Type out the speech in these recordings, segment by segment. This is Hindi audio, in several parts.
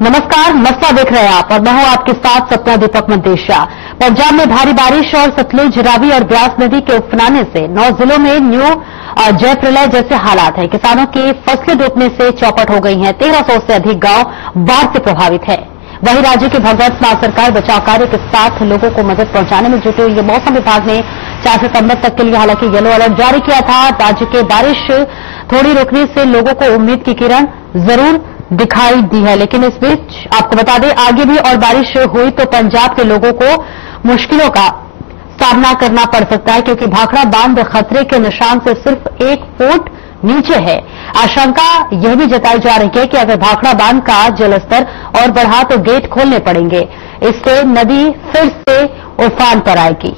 नमस्कार, मसला देख रहे हैं आप और मैं हूं आपके साथ सपना दीपक मंदेशिया। पंजाब में भारी बारिश और सतलुज, रावी और ब्यास नदी के उफनाने से 9 जिलों में न्यू जयप्रलय जैसे हालात हैं। किसानों की फसलें डूबने से चौपट हो गई हैं। 1300 से अधिक गांव बाढ़ से प्रभावित है। वहीं राज्य की भगवंत मान सरकार बचाव कार्य के साथ लोगों को मदद पहुंचाने में जुटी हुई है। मौसम विभाग ने 4 सितंबर तक के लिए हालांकि येलो अलर्ट जारी किया था। राज्य के बारिश थोड़ी रुकने से लोगों को उम्मीद की किरण जरूर दिखाई दी है, लेकिन इस बीच आपको बता दें आगे भी और बारिश हुई तो पंजाब के लोगों को मुश्किलों का सामना करना पड़ सकता है, क्योंकि भाखड़ा बांध खतरे के निशान से सिर्फ 1 फुट नीचे है। आशंका यह भी जताई जा रही है कि अगर भाखड़ा बांध का जलस्तर और बढ़ा तो गेट खोलने पड़ेंगे। इससे नदी फिर से उफान पर आएगी।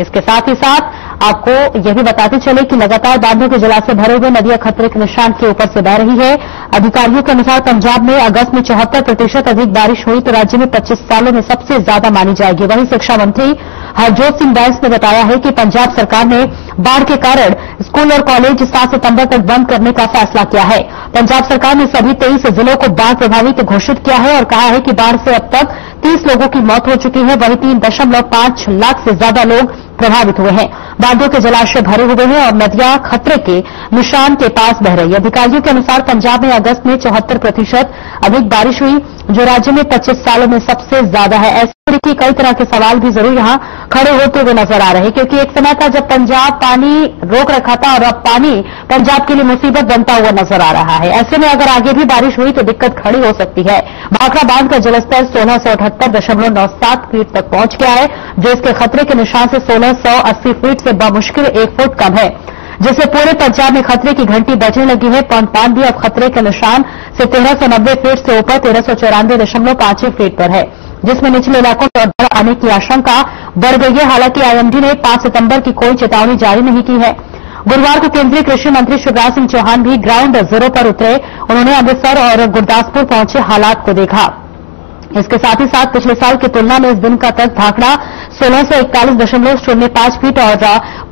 इसके साथ ही साथ आपको यह भी बताते चले कि लगातार बांधों के जलाशय भरे हुए नदियां खतरे के निशान के ऊपर से बह रही है। अधिकारियों के अनुसार पंजाब में अगस्त में 74% अधिक बारिश हुई तो राज्य में 25 सालों में सबसे ज्यादा मानी जाएगी। वहीं शिक्षा मंत्री हरजोत सिंह बैंस ने बताया है कि पंजाब सरकार ने बाढ़ के कारण स्कूल और कॉलेज 7 सितंबर तक बंद करने का फैसला किया है। पंजाब सरकार ने सभी 23 जिलों को बाढ़ प्रभावित घोषित किया है और कहा है कि बाढ़ से अब तक 30 लोगों की मौत हो चुकी है। वहीं 3.5 लाख से ज्यादा लोग प्रभावित हुए हैं। बांधों के जलाशय भरे हुए हैं और नदियां खतरे के निशान के पास बह रही है। अधिकारियों के अनुसार पंजाब में अगस्त में 74% अधिक बारिश हुई, जो राज्य में 25 सालों में सबसे ज्यादा है। ऐसे की कई तरह के सवाल भी जरूर यहां खड़े होते हुए नजर आ रहे हैं, क्योंकि एक समय था जब पंजाब पानी रोक रखा था और अब पानी पंजाब के लिए मुसीबत बनता हुआ नजर आ रहा है। ऐसे में अगर आगे भी बारिश हुई तो दिक्कत खड़ी हो सकती है। भाखड़ा बांध का जलस्तर 1678.97 फीट तक पहुंच गया है, जो इसके खतरे के निशान से 1680 फीट से बमुश्किल 1 फुट कम है, जिससे पूरे पंजाब में खतरे की घंटी बजने लगी है। पौंगपान भी अब खतरे के निशान से 1390 फीट से ऊपर 1394.51 फीट पर है, जिसमें निचले इलाकों में बाढ़ आने की आशंका बढ़ गई है। हालांकि आईएमडी ने 5 सितंबर की कोई चेतावनी जारी नहीं की है। गुरुवार को केंद्रीय कृषि मंत्री शिवराज सिंह चौहान भी ग्राउंड जीरो पर उतरे। उन्होंने अमृतसर और गुरदासपुर पहुंचे हालात को देखा। इसके साथ ही साथ पिछले साल की तुलना में इस दिन का तक भाखड़ा 1641.05 फीट और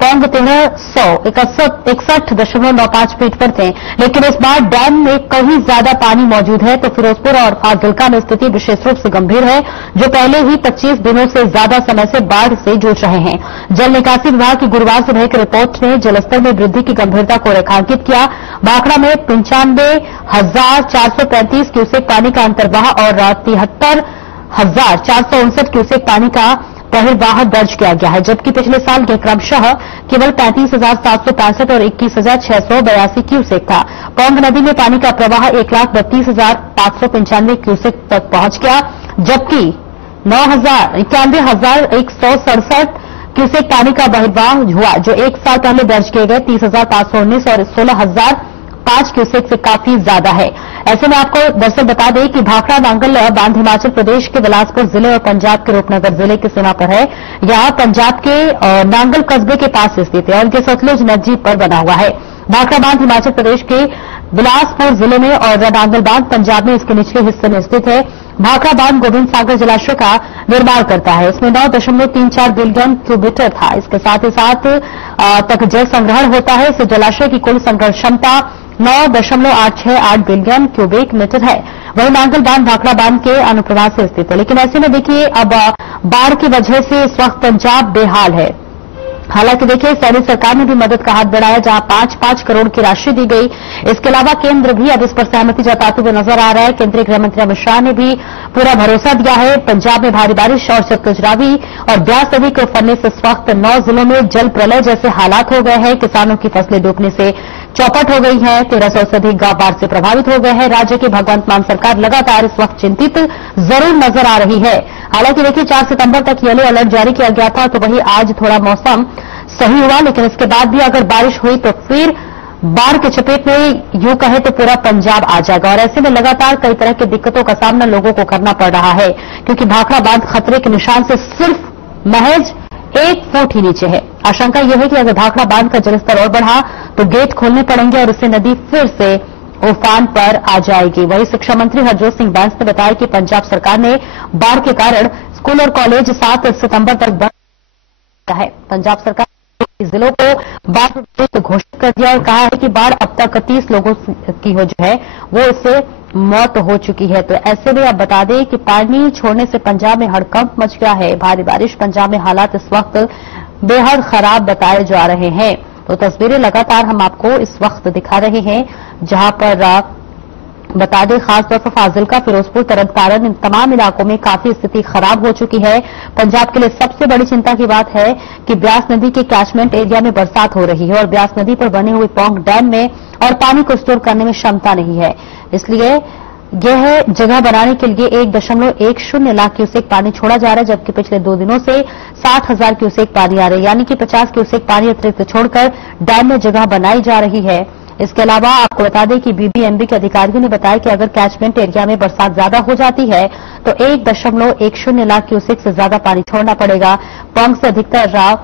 पौंग 1361.95 फीट पर थे, लेकिन इस बार डैम में कहीं ज्यादा पानी मौजूद है। तो फिरोजपुर और फाजिल्का में स्थिति विशेष रूप से गंभीर है, जो पहले ही 25 दिनों से ज्यादा समय से बाढ़ से जूझ रहे हैं। जल निकासी विभाग की गुरुवार सुबह की रिपोर्ट ने जलस्तर में वृद्धि की गंभीरता को रेखांकित किया। भाखड़ा में 95,435 क्यूसेक पानी का अंतर्वाह और 73,459 क्यूसेक पानी का बहिर्वाह दर्ज किया गया है, जबकि पिछले साल के क्रमशः केवल 35,765 और 21,682 क्यूसेक था। पौंग नदी में पानी का प्रवाह 1,32,595 क्यूसेक तक पहुंच गया, जबकि 91,167 क्यूसेक पानी का बहिर्वाह हुआ, जो 1 साल पहले दर्ज किए गए 30,519 और 16,005 क्यूसेक से काफी ज्यादा है। ऐसे में आपको दरअसल बता दें कि भाखड़ा नांगल बांध हिमाचल प्रदेश के बिलासपुर जिले और पंजाब के रूपनगर जिले की सीमा पर है। यहां पंजाब के नांगल कस्बे के पास स्थित है और ये सतलुज नदी पर बना हुआ है। भाखड़ा बांध हिमाचल प्रदेश के बिलासपुर जिले में और नांगल बांध पंजाब में इसके निचले हिस्से में स्थित है। भाखड़ा बांध गोविंद सागर जलाशय का निर्माण करता है। इसमें 9.34 बिलियन क्यूबिटर था। इसके साथ ही साथ तक जल संग्रहण होता है। इस जलाशय की कुल संग्रहण क्षमता 9.868 बिलियन क्यूबिक मीटर है। वहीं नांगल बांध भाखड़ा बांध के अनुप्रवाह से स्थित है। लेकिन ऐसे में देखिए अब बाढ़ की वजह से इस वक्त पंजाब बेहाल है। हालांकि देखिए सैनी सरकार ने भी मदद का हाथ बढ़ाया, जहां 5-5 करोड़ की राशि दी गई। इसके अलावा केंद्र भी अब इस पर सहमति जताते हुए नजर आ रहा है। केंद्रीय गृह मंत्री अमित शाह ने भी पूरा भरोसा दिया है। पंजाब में भारी बारिश और सतलुज, रावी और ब्यास नदी के उफरने से इस वक्त 9 जिलों में जल प्रलय जैसे हालात हो गए हैं। किसानों की फसलें डूबने से चौपट हो गई है। 1300 से अधिक गांव बाढ़ से प्रभावित हो गए हैं। राज्य की भगवंत मान सरकार लगातार इस वक्त चिंतित जरूर नजर आ रही है। हालांकि देखिए 4 सितंबर तक येलो अलर्ट जारी किया गया था, तो वही आज थोड़ा मौसम सही हुआ, लेकिन इसके बाद भी अगर बारिश हुई तो फिर बाढ़ के चपेट में यूं कहे तो पूरा पंजाब आ जाएगा। और ऐसे में लगातार कई तरह की दिक्कतों का सामना लोगों को करना पड़ रहा है, क्योंकि भाखड़ा बांध खतरे के निशान से सिर्फ महज 1 फुट ही नीचे है। आशंका यह है कि अगर भाखड़ा बांध का जलस्तर और बढ़ा तो गेट खोलने पड़ेंगे और इससे नदी फिर से उफान पर आ जाएगी। वहीं शिक्षा मंत्री हरजोत सिंह बैंस ने बताया कि पंजाब सरकार ने बाढ़ के कारण स्कूल और कॉलेज 7 सितंबर तक बंद किया है। पंजाब सरकार जिलों को बाढ़ घोषित कर दिया और कहा है कि बाढ़ अब तक 30 लोगों की जो है वो इससे मौत हो चुकी है। तो ऐसे में अब बता दें कि पानी छोड़ने से पंजाब में हड़कंप मच गया है। भारी बारिश पंजाब में हालात इस वक्त बेहद खराब बताए जा रहे हैं। तो तस्वीरें लगातार हम आपको इस वक्त दिखा रहे हैं, जहां पर बता दें खासतौर पर फाजिलका, फिरोजपुर, तरनतारन, इन तमाम इलाकों में काफी स्थिति खराब हो चुकी है। पंजाब के लिए सबसे बड़ी चिंता की बात है कि ब्यास नदी के कैचमेंट एरिया में बरसात हो रही है और ब्यास नदी पर बने हुए पोंग डैम में और पानी को स्टोर करने में क्षमता नहीं है। इसलिए यह जगह बनाने के लिए 1.10 लाख क्यूसेक पानी छोड़ा जा रहा है, जबकि पिछले 2 दिनों से 60,000 क्यूसेक पानी आ रहा है, यानी कि 50 क्यूसेक पानी अतिरिक्त छोड़कर डैम में जगह बनाई जा रही है। इसके अलावा आपको बता दें कि बीबीएमबी के अधिकारियों ने बताया कि अगर कैचमेंट एरिया में बरसात ज्यादा हो जाती है तो 1.10 लाख क्यूसेक से ज्यादा पानी छोड़ना पड़ेगा। पंख से अधिकतर राव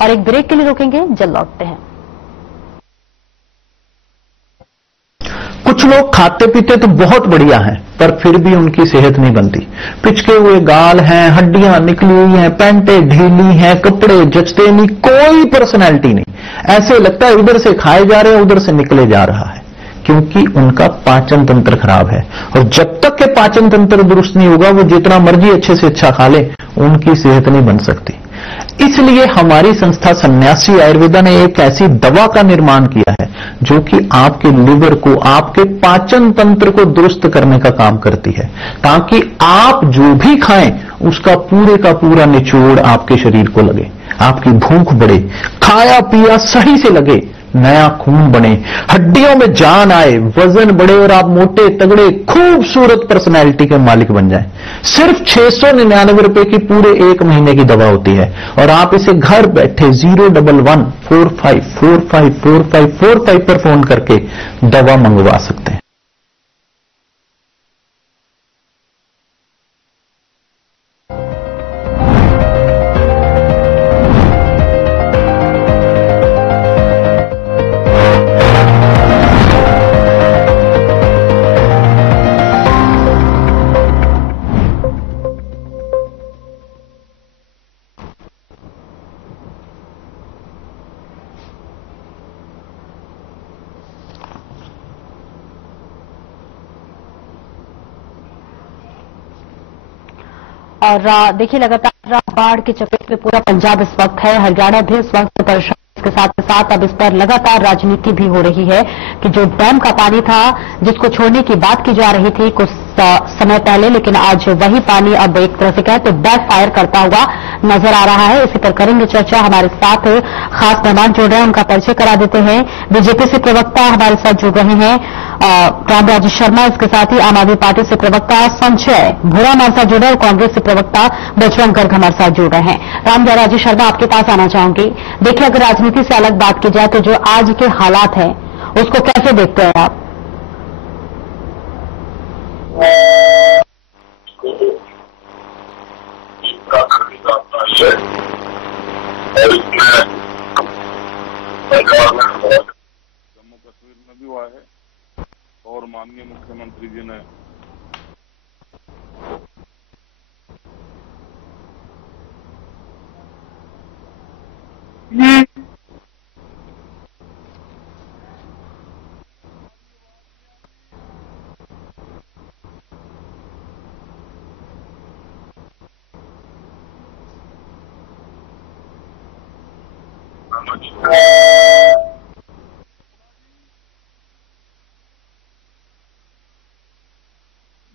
और एक ब्रेक के लिए रोकेंगे, जल्द लौटते हैं। कुछ लोग खाते पीते तो बहुत बढ़िया हैं, पर फिर भी उनकी सेहत नहीं बनती। पिचके हुए गाल हैं, हड्डियां निकली हुई हैं, पैंटें ढीली हैं, कपड़े जचते नहीं, कोई पर्सनैलिटी नहीं। ऐसे लगता है उधर से खाए जा रहे हैं, उधर से निकले जा रहा है, क्योंकि उनका पाचन तंत्र खराब है। और जब तक के पाचन तंत्र दुरुस्त नहीं होगा, वो जितना मर्जी अच्छे से अच्छा खा ले, उनकी सेहत नहीं बन सकती। इसलिए हमारी संस्था सन्यासी आयुर्वेदा ने एक ऐसी दवा का निर्माण किया है जो कि आपके लिवर को, आपके पाचन तंत्र को दुरुस्त करने का काम करती है, ताकि आप जो भी खाएं उसका पूरे का पूरा निचोड़ आपके शरीर को लगे, आपकी भूख बढ़े, खाया पिया सही से लगे, नया खून बने, हड्डियों में जान आए, वजन बढ़े और आप मोटे तगड़े खूबसूरत पर्सनैलिटी के मालिक बन जाएं। सिर्फ 699 रुपए की पूरे 1 महीने की दवा होती है और आप इसे घर बैठे 01145454545 पर फोन करके दवा मंगवा सकते हैं। और देखिए लगातार बाढ़ की चपेट में पूरा पंजाब इस वक्त है, हरियाणा भी इस वक्त परेशान। इसके साथ अब इस पर लगातार राजनीति भी हो रही है कि जो डैम का पानी था जिसको छोड़ने की बात की जा रही थी कुछ समय पहले, लेकिन आज वही पानी अब एक तरह से कहे तो बैक फायर करता हुआ नजर आ रहा है। इसी पर करेंगे चर्चा। हमारे साथ खास मेहमान जुड़ रहे हैं, उनका परिचय करा देते हैं। बीजेपी से प्रवक्ता हमारे साथ जुड़ रहे हैं रामराज शर्मा, इसके साथ ही आम आदमी पार्टी से प्रवक्ता संजय भूरा हमारे साथ जुड़ रहे हैं और कांग्रेस से प्रवक्ता बजरंग गर्ग हमारे साथ जुड़ रहे हैं। रामराज शर्मा, आपके पास आना चाहूंगी। देखिए, अगर राजनीति से अलग बात की जाए तो जो आज के हालात हैं उसको कैसे देखते हैं आप? जम्मू कश्मीर में भी हुआ है और माननीय मुख्यमंत्री जी ने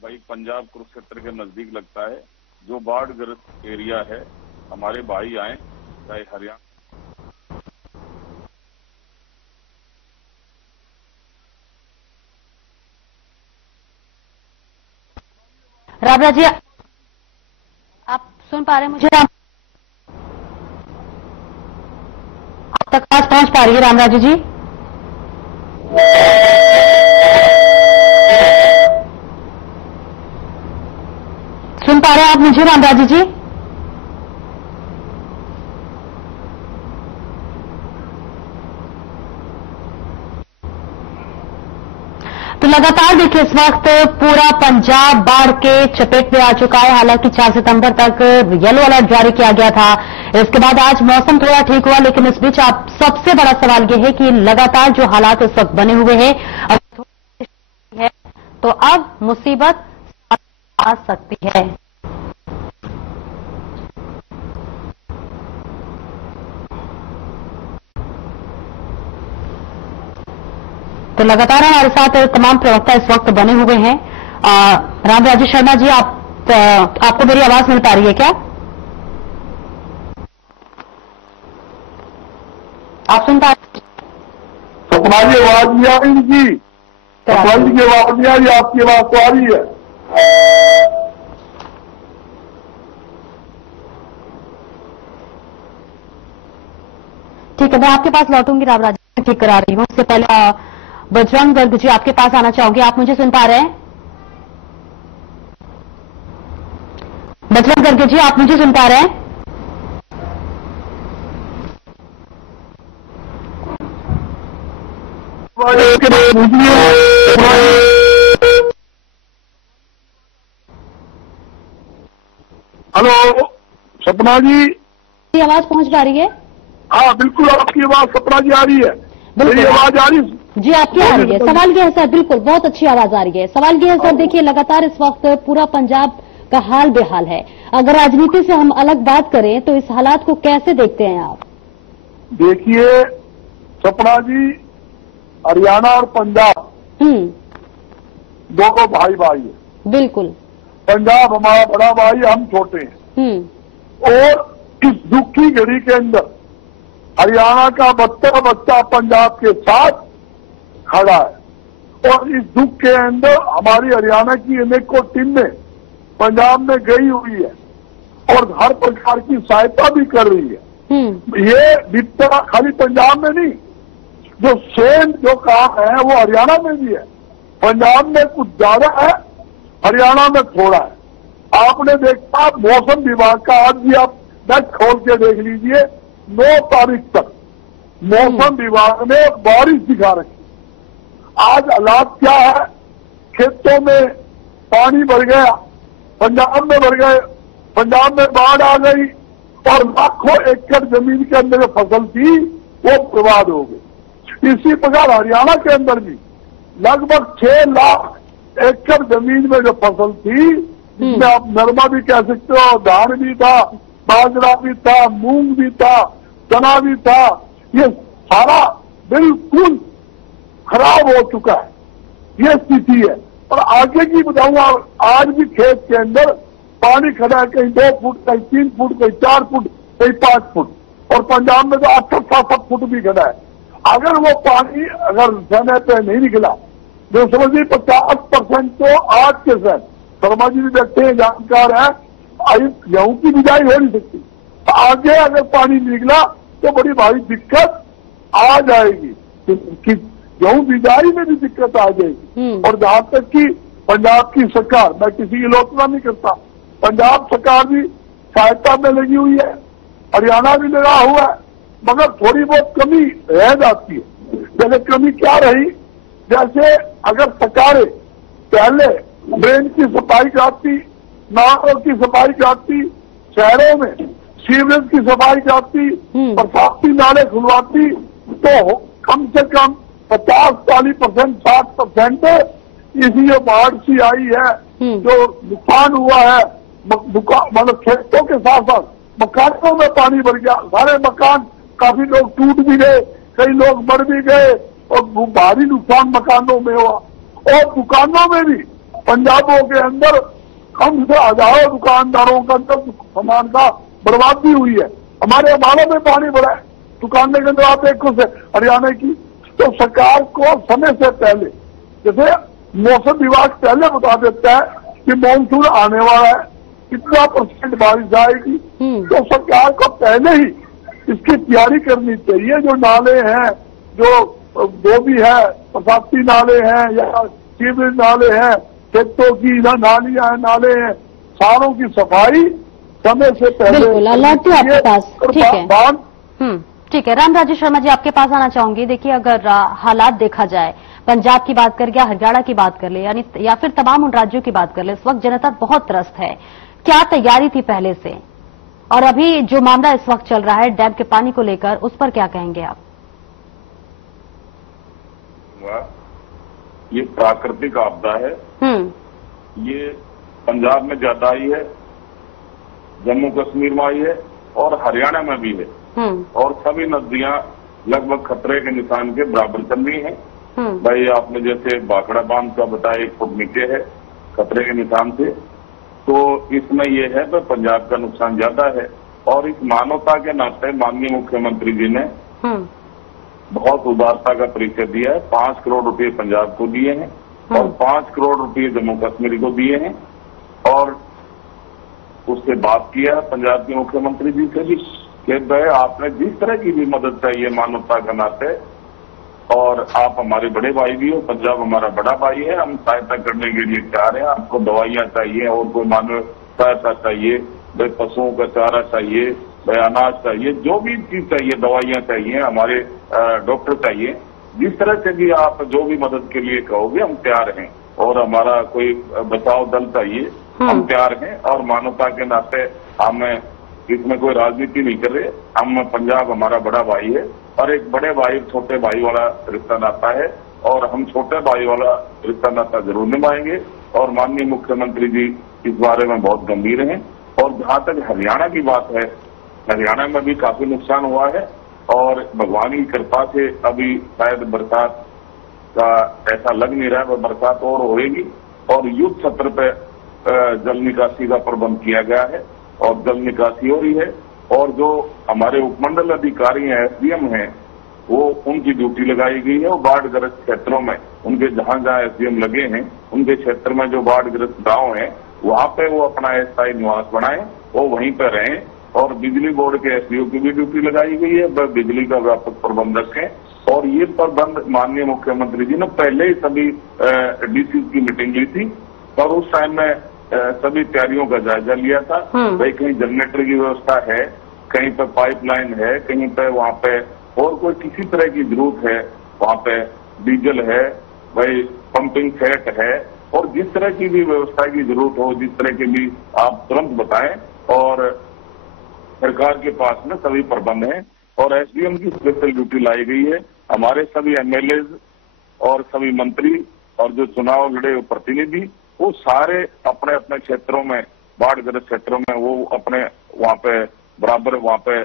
भाई पंजाब कुरुक्षेत्र के नजदीक लगता है। जो बाढ़ ग्रस्त एरिया है, हमारे भाई आए, चाहे हरियाणा रामराज जी, आप सुन पा रहे हैं मुझे? आप तक आज पहुंच पा रही है रामराज जी? सुन पा रहे हैं आप मुझे रामराज जी? तो लगातार देखिए इस वक्त पूरा पंजाब बाढ़ के चपेट में आ चुका है। हालांकि 4 सितंबर तक येलो अलर्ट जारी किया गया था। इसके बाद आज मौसम थोड़ा ठीक हुआ, लेकिन इस बीच आप सबसे बड़ा सवाल यह है कि लगातार जो हालात इस वक्त बने हुए हैं, है तो अब मुसीबत आ सकती है। तो लगातार हमारे साथ तमाम प्रवक्ता इस वक्त बने हुए हैं। राम राजेश शर्मा जी, आपको मेरी आवाज मिल पा रही है क्या? आप सुन पा रहे? सपना की आवाज नहीं आ रही जी, सपना जी की आवाज नहीं आ रही, आपकी आवाज तो आ रही है। ठीक है, मैं आपके पास लौटूंगी। राम राजेश ठीक करा रही हूँ। उससे पहले बजरंग गर्ग जी, आपके पास आना चाहूंगी। आप मुझे सुन पा रहे हैं? बजरंग गर्ग जी, आप मुझे सुन पा रहे हैं? हेलो सपना जी, आवाज पहुंच पा रही है? हाँ बिल्कुल, आपकी आवाज सपना जी आ रही है। मेरी आवाज आ रही है जी? आपकी आ रही है। सवाल यह है सर, बिल्कुल बहुत अच्छी आवाज आ रही है। सवाल यह है सर, देखिए लगातार इस वक्त पूरा पंजाब का हाल बेहाल है। अगर राजनीति से हम अलग बात करें तो इस हालात को कैसे देखते हैं आप? देखिए सपना जी, हरियाणा और पंजाब दोनों भाई भाई है। बिल्कुल। पंजाब हमारा बड़ा भाई, हम छोटे हैं। और इस दुख की घड़ी के अंदर हरियाणा का बच्चा पंजाब के साथ खड़ा है। और इस दुख के अंदर हमारी हरियाणा की अनेकों टीमें पंजाब में गई हुई है और हर प्रकार की सहायता भी कर रही है। ये वित्ता खाली पंजाब में नहीं, जो सेम जो काम है वो हरियाणा में भी है। पंजाब में कुछ ज्यादा है, हरियाणा में थोड़ा है। आपने देखा मौसम विभाग का, आज भी आप नेट खोल के देख लीजिए, 9 तारीख तक मौसम विभाग ने बारिश दिखा रखी। आज हालात क्या है, खेतों में पानी भर गया, पंजाब में भर गए, पंजाब में बाढ़ आ गई और लाखों एकड़ जमीन के अंदर जो फसल थी वो बर्बाद हो गई। इसी प्रकार हरियाणा के अंदर भी लगभग 6 लाख एकड़ जमीन में जो फसल थी, जिसमें आप नरमा भी कह सकते हो, धान भी था, बाजरा भी था, मूंग भी था, चना भी था, ये सारा बिल्कुल खराब हो चुका है। ये स्थिति है। और आगे की बताऊंगा, आज भी खेत के अंदर पानी खड़ा है, कहीं 2 फुट, कहीं 3 फुट, कहीं 4 फुट, कहीं 5 फुट, और पंजाब में तो 8-7 फुट भी खड़ा है। अगर वो पानी अगर समय पे नहीं निकला, जो समझिए 50% तो आज के साथ शर्मा जी भी बैठे हैं, जानकार है, गेहूं की बिजाई हो नहीं सकती। आगे अगर पानी निकला तो बड़ी भारी दिक्कत आ जाएगी, गेहूं बिजाई में भी दिक्कत आ जाएगी। और जहां तक कि पंजाब की सरकार, मैं किसी की आलोचना नहीं करता, पंजाब सरकार भी सहायता में लगी हुई है, हरियाणा भी लगा हुआ है, मगर थोड़ी बहुत कमी रह जाती है। जैसे कमी क्या रही, जैसे अगर सरकारें पहले ड्रेन की सफाई कराती, नालों की सफाई कराती, शहरों में सीवरेज की सफाई कराती, बरसाती नाले खुलवाती, तो कम से कम 50-40%, 60% इसी जो बाढ़ सी आई है, जो नुकसान हुआ है, मतलब खेतों के साथ साथ मकानों में पानी भर गया, सारे मकान, काफी लोग टूट भी गए, कई लोग मर भी गए और भारी नुकसान मकानों में हुआ। और दुकानों में भी पंजाबों के अंदर कम से हजारों दुकानदारों का सामान का बर्बादी हुई है। हमारे अम्बालों में पानी भरा है, दुकानें के अंदर आप देखो से हरियाणा की। तो सरकार को समय से पहले, जैसे मौसम विभाग पहले बता देता है कि मानसून आने वाला है, कितना % बारिश आएगी, तो सरकार को पहले ही इसकी तैयारी करनी चाहिए। जो नाले हैं, जो भी है, बरसाती नाले हैं या सीवरेज नाले हैं, खेतों की नालियां हैं, नाले हैं, सारों की सफाई समय से पहले। बिल्कुल, लौटती आपके पास। ठीक है, ठीक है। राम राजेश शर्मा जी, आपके पास आना चाहूंगी। देखिए, अगर हालात देखा जाए, पंजाब की बात कर, या हरियाणा की बात कर ले, यानी या फिर तमाम उन राज्यों की बात कर ले, इस वक्त जनता बहुत त्रस्त है। क्या तैयारी थी पहले से? और अभी जो मामला इस वक्त चल रहा है डैम के पानी को लेकर, उस पर क्या कहेंगे आप? ये प्राकृतिक आपदा है। ये पंजाब में ज्यादा आई है, जम्मू कश्मीर में आई है और हरियाणा में भी है। और सभी नदियां लगभग खतरे के निशान के बराबर चल रही हैं। भाई आपने जैसे बाकड़ा बांध का बताया 1 फुट नीचे है खतरे के निशान से, तो इसमें यह है कि पंजाब का नुकसान ज्यादा है। और इस मानवता के नाते माननीय मुख्यमंत्री जी ने बहुत उदारता का परिचय दिया है। 5 करोड़ रुपए पंजाब को दिए हैं और 5 करोड़ रुपए जम्मू कश्मीर को दिए हैं। और उससे बात किया पंजाब के मुख्यमंत्री जी से भी कि भाई आपने जिस तरह की भी मदद चाहिए मानवता के नाते, और आप हमारे बड़े भाई भी हो, पंजाब हमारा बड़ा भाई है, हम सहायता करने के लिए तैयार हैं। आपको दवाइयां चाहिए और कोई मानव सहायता चाहिए, भाई पशुओं का चारा चाहिए, भाई अनाज चाहिए, जो भी चीज चाहिए, दवाइयां चाहिए, हमारे डॉक्टर चाहिए, जिस तरह से भी आप जो भी मदद के लिए कहोगे हम तैयार हैं। और हमारा कोई बचाव दल चाहिए, हम तैयार हैं। और मानवता के नाते हम इसमें कोई राजनीति नहीं कर रहे। हम पंजाब हमारा बड़ा भाई है और एक बड़े भाई छोटे भाई वाला रिश्ता नाता है, और हम छोटे भाई वाला रिश्ता नाता जरूर निभाएंगे। और माननीय मुख्यमंत्री जी इस बारे में बहुत गंभीर हैं। और जहां तक हरियाणा की बात है, हरियाणा में भी काफी नुकसान हुआ है और भगवान की कृपा से अभी शायद बरसात का ऐसा लग नहीं रहा है, बरसात और होएगी। और युद्ध स्तर पे जल निकासी का प्रबंध किया गया है और जल निकासी हो रही है। और जो हमारे उपमंडल अधिकारी हैं, एसडीएम हैं, वो उनकी ड्यूटी लगाई गई है। और बाढ़ग्रस्त क्षेत्रों में उनके जहां जहां एसडीएम लगे हैं, उनके क्षेत्र में जो बाढ़ग्रस्त गांव हैं, वहां पे वो अपना अस्थायी निवास बनाएं, वो वहीं पर रहें। और बिजली बोर्ड के एसडीओ की भी ड्यूटी लगाई गई है, वह बिजली का व्यापक प्रबंध रखें। और ये प्रबंध माननीय मुख्यमंत्री जी ने पहले ही सभी डीसी की मीटिंग ली थी और उस टाइम में सभी तैयारियों का जायजा लिया था। भाई कहीं जनरेटर की व्यवस्था है, कहीं पे पाइपलाइन है, कहीं पे वहां पे और कोई किसी तरह की जरूरत है, वहां पे डीजल है, भाई पंपिंग सेट है, और जिस तरह की भी व्यवस्था की जरूरत हो, जिस तरह की भी आप तुरंत बताएं। और सरकार के पास में सभी प्रबंध हैं और एसडीएम की स्पेशल ड्यूटी लाई गई है। हमारे सभी एमएलए और सभी मंत्री और जो चुनाव लड़े प्रतिनिधि, वो सारे अपने अपने क्षेत्रों में, बाढ़ग्रस्त क्षेत्रों में, वो अपने वहां पे बराबर वहां पे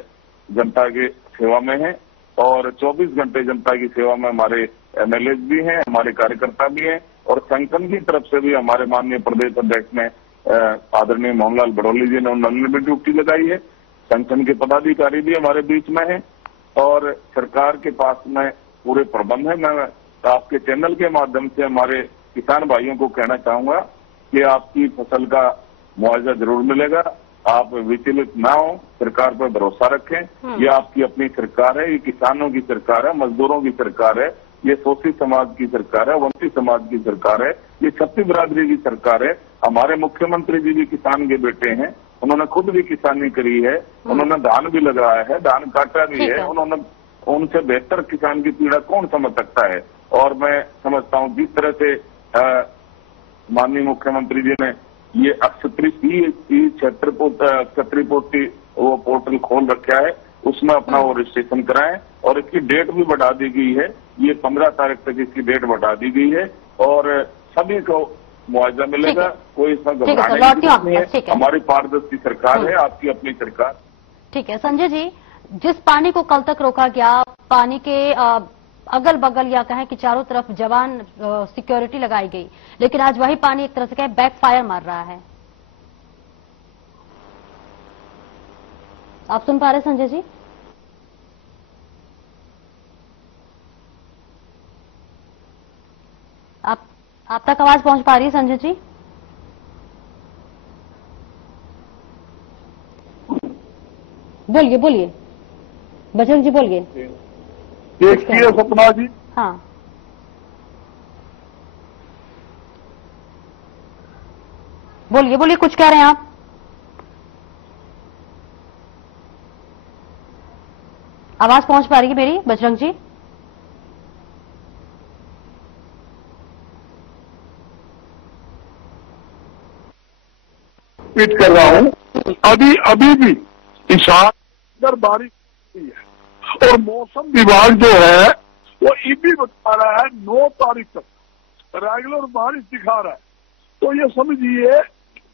जनता की सेवा में हैं। और 24 घंटे जनता की सेवा में हमारे एमएलए भी हैं, हमारे कार्यकर्ता भी हैं। और संगठन की तरफ से भी हमारे माननीय प्रदेश अध्यक्ष ने आदरणीय मोहनलाल बड़ौली जी ने उन्होंने भी ड्यूटी लगाई है। संगठन के पदाधिकारी भी हमारे बीच में हैं और सरकार के पास में पूरे प्रबंध है। मैं आपके चैनल के माध्यम से हमारे किसान भाइयों को कहना चाहूंगा कि आपकी फसल का मुआवजा जरूर मिलेगा। आप विचलित ना हो, सरकार पर भरोसा रखें। ये आपकी अपनी सरकार है, ये किसानों की सरकार है, मजदूरों की सरकार है, ये शोषित समाज की सरकार है, वंचित समाज की सरकार है, ये छत्तीस बिरादरी की सरकार है। हमारे मुख्यमंत्री जी भी किसान के बेटे हैं, उन्होंने खुद भी किसानी करी है, उन्होंने धान भी लगाया है, धान काटा भी है। उन्होंने उनसे बेहतर किसान की पीड़ा कौन समझ सकता है। और मैं समझता हूं जिस तरह से माननीय मुख्यमंत्री जी ने ये क्षत्रिय पोती वो पोर्टल खोल रखा है, उसमें अपना वो रजिस्ट्रेशन कराएं। और इसकी डेट भी बढ़ा दी गई है, ये 15 तारीख तक इसकी डेट बढ़ा दी गई है और सभी को मुआवजा मिलेगा। कोई इसमें घबराने की जरूरत नहीं है। हमारी पारदर्शी सरकार है, आपकी अपनी सरकार। ठीक है संजय जी, जिस पानी को कल तक रोका गया, पानी के अगल बगल या कहें कि चारों तरफ जवान सिक्योरिटी लगाई गई, लेकिन आज वही पानी एक तरह से कहें बैकफायर मार रहा है। आप सुन पा रहे संजय जी? आप तक आवाज पहुंच पा रही है संजय जी? बोलिए बोलिए, बजरंग जी बोलिए। देखिए सपना जी, हाँ बोलिए बोलिए, कुछ कह रहे हैं आप? आवाज पहुंच पा रही है मेरी बजरंग जी? ट्वीट कर रहा हूं। अभी भी ईशान इधर बारिश हुई है और मौसम विभाग जो है वो ये भी बता रहा है 9 तारीख तक रेगुलर बारिश दिखा रहा है। तो ये समझिए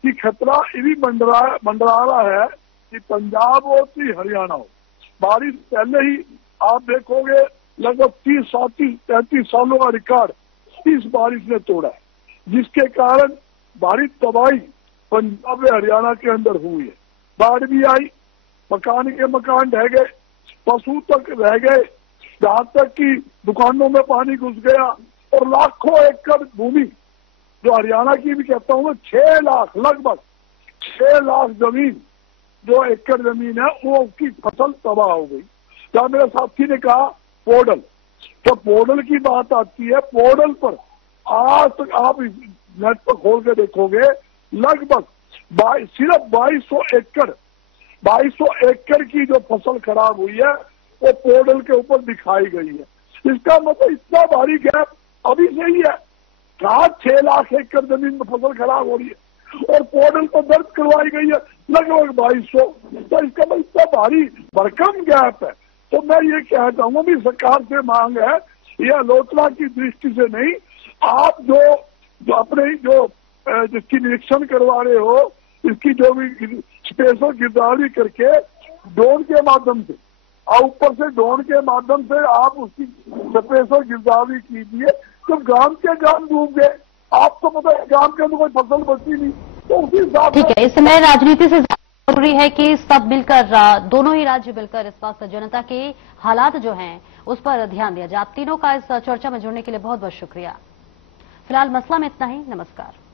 कि खतरा ये भी मंडरा रहा है कि पंजाब हो कि हरियाणा हो, बारिश पहले ही आप देखोगे लगभग 30, 37, 33 सालों का रिकॉर्ड इस बारिश ने तोड़ा है, जिसके कारण भारी तबाही पंजाब में हरियाणा के अंदर हुई है। बाढ़ भी आई, मकान के मकान ढह गए, पशु तक रह गए, जहां तक कि दुकानों में पानी घुस गया और लाखों एकड़ भूमि, जो हरियाणा की भी कहता हूं मैं, 6 लाख, लगभग 6 लाख जमीन, जो एकड़ जमीन है वो उसकी फसल तबाह हो गई। क्या मेरे साथी ने कहा पोर्टल, तो पोर्टल की बात आती है, पोर्टल पर आज तक आप नेट पर खोल के देखोगे लगभग सिर्फ 2200 एकड़ की जो फसल खराब हुई है वो पोर्टल के ऊपर दिखाई गई है। इसका मतलब इतना भारी गैप अभी से ही है। कहा 6 लाख एकड़ जमीन में फसल खराब हो रही है और पोर्टल पर दर्ज करवाई गई है लगभग 2200। तो इसका मतलब इतना भारी भरकम गैप है। तो मैं ये कहना चाहूंगा भी सरकार से मांग है, ये आलोचना की दृष्टि से नहीं, आप जो अपने जिसकी निरीक्षण करवा रहे हो, इसकी जो भी स्पेशल गिरदावरी करके ड्रोन के माध्यम से और ऊपर से ड्रोन के माध्यम से आप उसकी स्पेशल गिरदावरी कीजिए। तो गांव के गांव डूब गए, आपको पता है गांव के अंदर कोई फसल बची नहीं, तो उसी हिसाब ठीक है। इस समय राजनीति से जरूरी है कि सब मिलकर, दोनों ही राज्य मिलकर इस वक्त जनता के हालात जो हैं उस पर ध्यान दिया जाए। आप तीनों का इस चर्चा में जुड़ने के लिए बहुत बहुत शुक्रिया। फिलहाल मसला में इतना ही। नमस्कार।